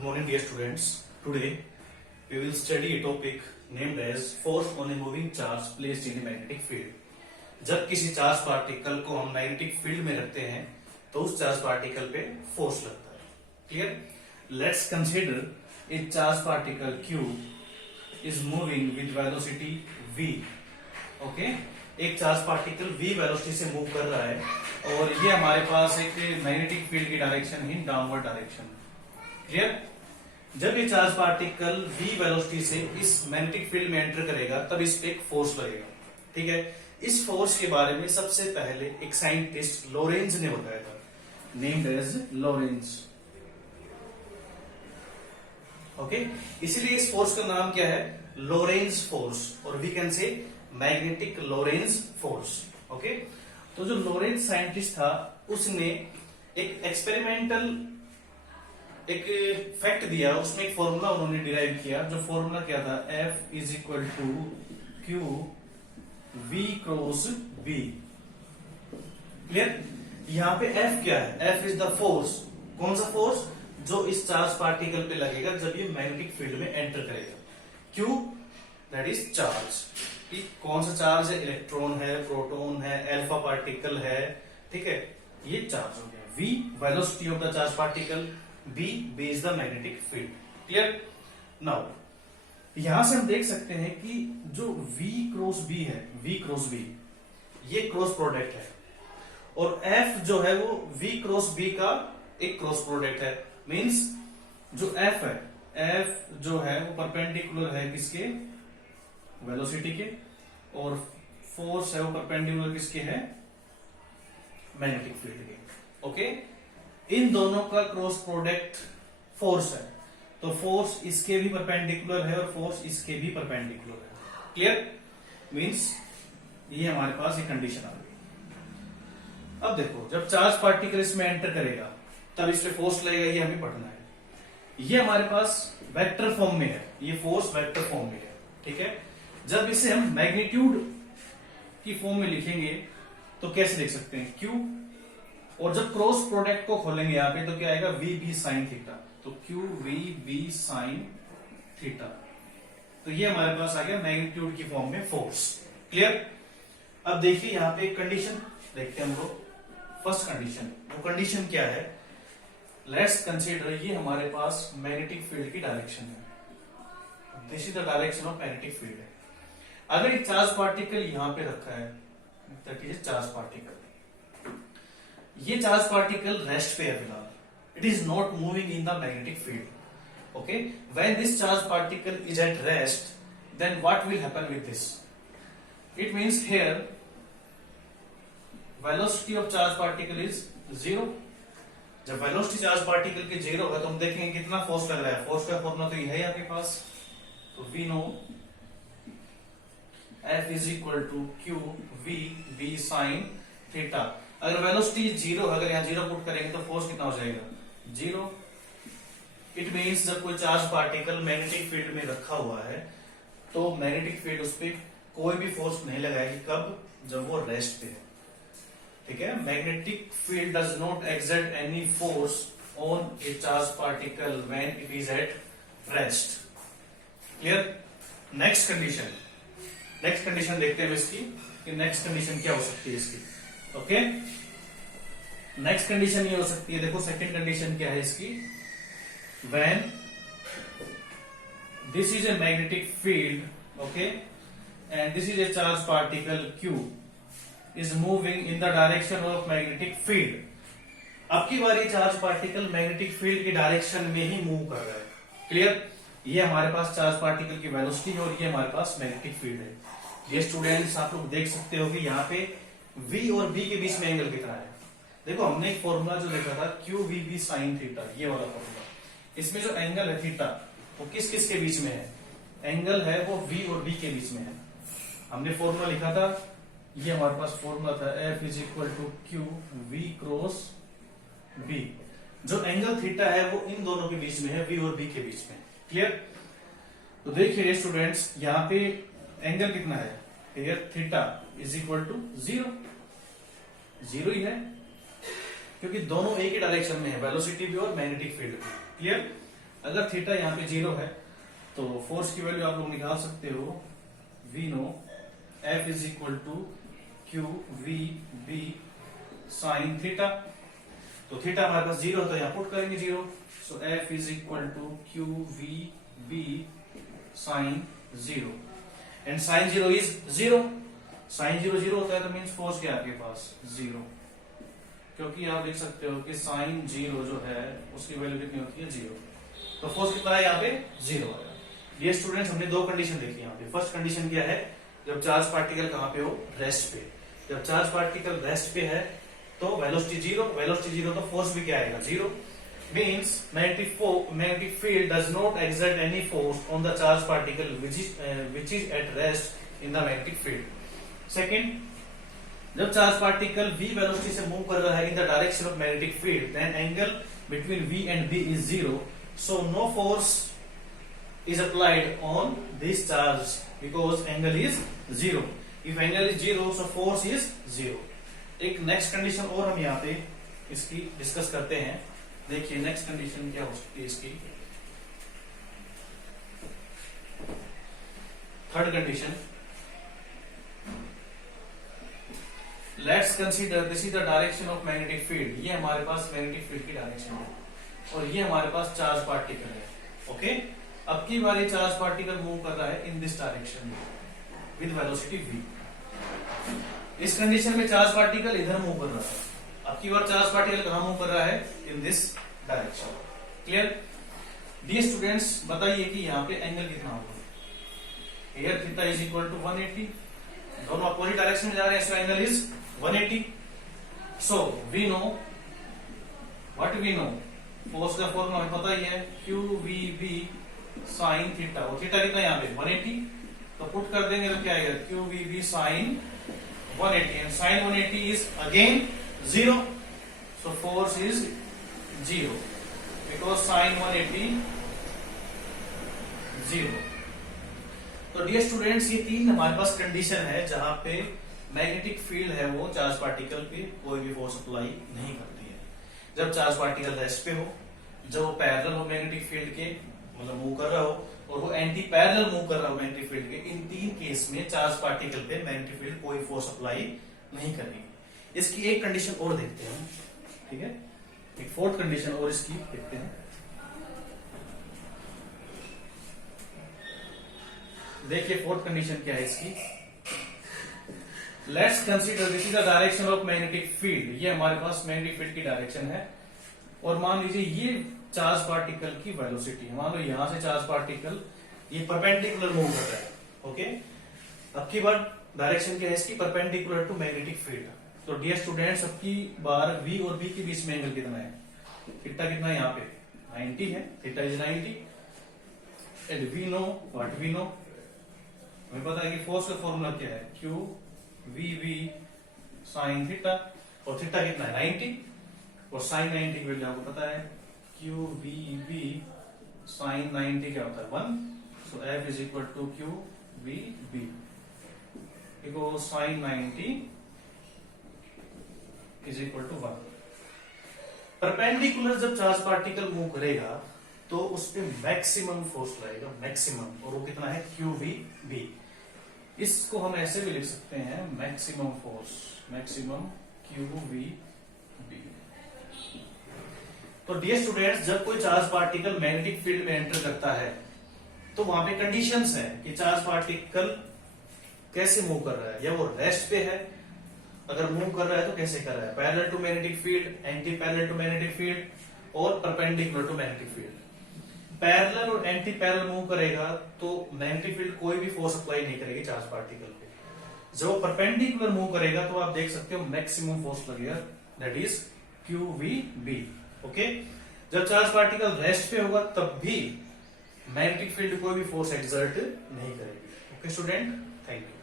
Good morning, dear students. Today we will study a topic named as force on a moving charge placed in a magnetic field. जब किसी charge particle को हम magnetic field में रखते हैं तो उस चार्ज पार्टिकल पे फोर्स लगता है. Clear? Let's consider a charge particle Q is moving with velocity v. Okay, एक चार्ज पार्टिकल v वेलोसिटी से मूव कर रहा है और ये हमारे पास एक मैग्नेटिक फील्ड की direction in downward direction. Clear? जब ये चार्ज पार्टिकल v वेलोसिटी से इस मैग्नेटिक फील्ड में एंटर करेगा तब इस पे एक फोर्स लगेगा. ठीक है, इस फोर्स के बारे में सबसे पहले एक साइंटिस्ट लॉरेंज ने बताया था, नेम्ड एज लॉरेंज. ओके, इसलिए इस फोर्स का नाम क्या है? लॉरेंज फोर्स, और we can say magnetic Lorentz force. Okay, तो जो लॉरेंज साइंटिस्ट था उसने एक एक्सपेरिमेंटल एक फैक्ट दिया, उसमें एक फॉर्मूला उन्होंने डिराइव किया. जो फॉर्मूला क्या था? F is equal to q V cross B. Clear? यहाँ पे F क्या है? F is the force. कौन सा फोर्स? जो इस चार्ज पार्टिकल पे लगेगा जब ये मैग्नेटिक फील्ड में एंटर करेगा. Q that is charge. कौन सा चार्ज है? इलेक्ट्रॉन है, प्रोटॉन है, अल्फा पार्टिकल है. ठीक है, ये चार्ज हो गया. V velocity of the charge particle, B is the magnetic field. Clear? Now यहां से हम देख सकते हैं कि जो V क्रॉस B है, V क्रॉस B ये क्रॉस प्रोडक्ट है, और F जो है वो V क्रॉस B का एक क्रॉस प्रोडक्ट है. मींस जो F है, F जो है वो परपेंडिकुलर है किसके? वेलोसिटी के, और फोर्स है वो परपेंडिकुलर किसके है? मैग्नेटिक फील्ड के. ओके, इन दोनों का क्रॉस प्रोडक्ट फोर्स है, तो फोर्स इसके भी परपेंडिकुलर है और फोर्स इसके भी परपेंडिकुलर है. क्लियर? मींस ये हमारे पास एक कंडीशन आ गई. अब देखो, जब चार्ज पार्टिकल इसमें एंटर करेगा तब इस पे फोर्स लगेगा, ये हमें पढ़ना है. ये हमारे पास वेक्टर फॉर्म में है, ये फोर्स वेक्टर फॉर्म में है. ठीक है, जब इसे हम मैग्नीट्यूड की फॉर्म में लिखेंगे तो कैसे लिख सकते हैं? Q, और जब क्रॉस प्रोडक्ट को खोलेंगे यहाँ पे तो क्या आएगा? V B sine theta. तो Q V B sine theta. तो ये हमारे पास आ गया मैग्नीट्यूड की फॉर्म में फोर्स. क्लियर? अब देखिए यहाँ पे एक कंडीशन देखते हैं हम लोग. फर्स्ट कंडीशन, वो कंडीशन क्या है? लेट्स कंसीडर ये हमारे पास मैग्नेटिक फील्ड की डायरेक्शन है. This is the direction of magnetic field है. अगर एक चार्ज पार्टिकल यहां पे रखा है, दैट इज चार्ज पार्टिकल. ये चार्ज पार्टिकल रेस्ट पे है फिलहाल. It is not moving in the magnetic field. Okay, when this charge particle is at rest, then what will happen with this? It means here velocity of charge particle is zero. जब velocity charge particle की zero होगा तो हम देखेंगे कितना force लग रहा है. फोर्स का फॉर्मूला तो ये है आपके पास. तो we know F is equal to q V B sine theta. अगर वेलोसिटी जीरो, अगर यहाँ जीरो पुट करेंगे तो फोर्स कितना हो जाएगा? जीरो. इट मीन्स जब कोई चार्ज पार्टिकल मैग्नेटिक फील्ड में रखा हुआ है तो मैग्नेटिक फील्ड उस पर कोई भी फोर्स नहीं लगाएगी. कब? जब वो रेस्ट पे है. ठीक है, magnetic field does not exert any force on A charge particle when it is at rest. Clear? Next condition, next condition देखते हैं इसकी कि नेक्स्ट कंडीशन क्या हो सकती है इसकी. ओके, नेक्स्ट कंडीशन ये हो सकती है. देखो सेकंड कंडीशन क्या है इसकी? When this is a magnetic field, okay, and this is a charge particle Q is moving in the direction of magnetic field. अब की बार ये चार्ज पार्टिकल मैग्नेटिक फील्ड की डायरेक्शन में ही मूव कर रहा है. क्लियर? ये हमारे पास चार्ज पार्टिकल की वेलोसिटी है और ये हमारे पास मैग्नेटिक फील्ड है. ये स्टूडेंट्स आप लोग देख सकते हो कि यहाँ पे V और B के बीच में एंगल कितना है. देखो, हमने एक फॉर्मूला जो देखा था Q V B sine theta, ये वाला फॉर्मूला. इसमें जो एंगल है थीटा वो किस किस के बीच में है? एंगल है वो V और B के बीच में है. हमने फॉर्मूला लिखा था, ये हमारे पास फॉर्मूला था F is equal to q V cross B. जो एंगल थीटा है वो इन दोनों के बीच में है, V और B के बीच में. क्लियर? तो देखिए स्टूडेंट्स, यहाँ पे एंगल कितना है? Here theta is equal to zero. Zero ही है क्योंकि दोनों एक ही डायरेक्शन में है, वेलोसिटी भी और मैग्नेटिक फील्ड भी. क्लियर? अगर थीटा यहाँ पे 0 है तो फोर्स की वैल्यू आप लोग निकाल सकते हो, we know F is equal to q v B sine theta. तो थीटा हमारे पास 0 है तो यहाँ पुट करेंगे 0, so F is equal to q v B sine 0 and sine 0 is 0। Sine 0 0 होता है तो मीन्स फोर्स क्या है आपके पास 0, क्योंकि आप देख सकते हो कि साइन 0 जो है उसकी वैल्यू कितनी होती है 0, तो फोर्स कितना है यहाँ पे 0 आएगा। ये स्टूडेंट्स हमने दो कंडीशन देखी यहाँ पे। फर्स्ट कंडीशन क्या है, जब चार्ज पार्टिकल कहाँ पे हो, रेस्ट पे। जब चार्ज पार्टिकल रेस्ट पे है तो वेलोसिटी 0, वेलोसिटी 0 तो फोर्स भी क्या आएगा 0, means magnetic field does not exert any force on the charged particle which is at rest in the magnetic field। Second, जब चार्ज पार्टिकल v वेलोसिटी से move कर रहा है in the direction of magnetic field, then angle between v and b is 0, so no force is applied on this charge because angle is 0। if angle is 0 so force is 0। एक next condition और हम यहाँ पे इसकी discuss करते हैं। देखिए next condition क्या हो सकती है इसकी। Third condition, let's consider this is the direction of magnetic field. ये हमारे पास मैग्नेटिक फील्ड की डायरेक्शन है और ये हमारे पास चार्ज पार्टिकल है। ओके, अब की बार ये चार्ज पार्टिकल मूव कर रहा है in this direction with velocity v। इस कंडीशन में चार्ज पार्टिकल इधर मूव कर रहा है, अब की बार चार्ज पार्टिकल कहां मूव कर रहा है, in this direction. Clear? Dear students, बताइए कि यहाँ पे एंगल कितना होगा। Here theta is equal to 180, दोनों अपोजिट डायरेक्शन में जा रहे हैं, so angle is 180। So we know what we know, force का फॉर्मूला हमें पता ही है, q v B sine theta. और थीटा कितना यहाँ पे 180, तो पुट कर देंगे तो क्या आएगा, q v B sine 180 and sine 180 is again 0, so force is 0 because sine 180 0। तो डियर स्टूडेंट्स, ये तीन हमारे पास कंडीशन है जहां पे मैग्नेटिक फील्ड है वो चार्ज पार्टिकल पे कोई भी फोर्स अप्लाई नहीं करती है। जब चार्ज पार्टिकल रेस्ट पे हो, जब वो पैरेलल हो मैग्नेटिक फील्ड के, मतलब मूव कर रहा हो, और वो एंटी पैरेलल मूव कर रहा हो मैग्नेटिक फील्ड के, इन तीन केस में चार्ज पार्टिकल पे मैग्नेटिक फील्ड कोई फोर्स अप्लाई नहीं करेगी। इसकी एक कंडीशन और देखते हैं, ठीक है, एक फोर्थ कंडीशन और इसकी देखते हैं। देखिए फोर्थ कंडीशन क्या है इसकी। Let's consider this is the direction of magnetic field. ये हमारे पास मैग्नेटिक फील्ड की डायरेक्शन है और मान लीजिए ये चार्ज पार्टिकल की वेलोसिटी है। मान लो यहां से चार्ज पार्टिकल ये परपेंडिकुलर मूव कर रहा है। ओके, अब की बार डायरेक्शन क्या है इसकी, परपेंडिकुलर टू मैग्नेटिक फील्ड। तो डियर स्टूडेंट्स, अब की बार v और b के बीच में एंगल कितना है, थीटा कितना है यहाँ पे 90 है, theta is 90 and we know what we know, हमें पता है कि फोर्स का फॉर्मूला क्या है, q v B sine theta, और थीटा कितना है 90 और साइन 90 की वैल्यू आपको पता है, क्यू वी बी साइन 90 क्या होता है 1, so F is equal to q v B because sine 90 is equal to 1। Perpendicular जब चार्ज पार्टिकल मूव करेगा तो उस पर मैक्सिमम फोर्स लगेगा, मैक्सिमम, और वो कितना है क्यू वी बी। इसको हम ऐसे भी लिख सकते हैं, maximum force, maximum q v B. तो डियर स्टूडेंट्स, जब कोई चार्ज पार्टिकल मैग्नेटिक फील्ड में एंटर करता है तो वहां पे कंडीशंस है कि चार्ज पार्टिकल कैसे मूव कर रहा है, या वो रेस्ट पे है, अगर मूव कर रहा है तो कैसे कर रहा है, parallel to magnetic field, anti parallel to magnetic field और perpendicular to magnetic field. Parallel और एंटी पैरेलल मूव करेगा तो मैग्नेटिक फील्ड कोई भी फोर्स अप्लाई नहीं करेगी चार्ज पार्टिकल पे। जब वो परपेंडिकुलर मूव करेगा तो आप देख सकते हो मैक्सिमम फोर्स लगेगा, that is q v B. Okay, जब चार्ज पार्टिकल रेस्ट पे होगा तब भी मैग्नेटिक फील्ड कोई भी फोर्स एक्सर्ट नहीं करेगी। Okay student, thank you.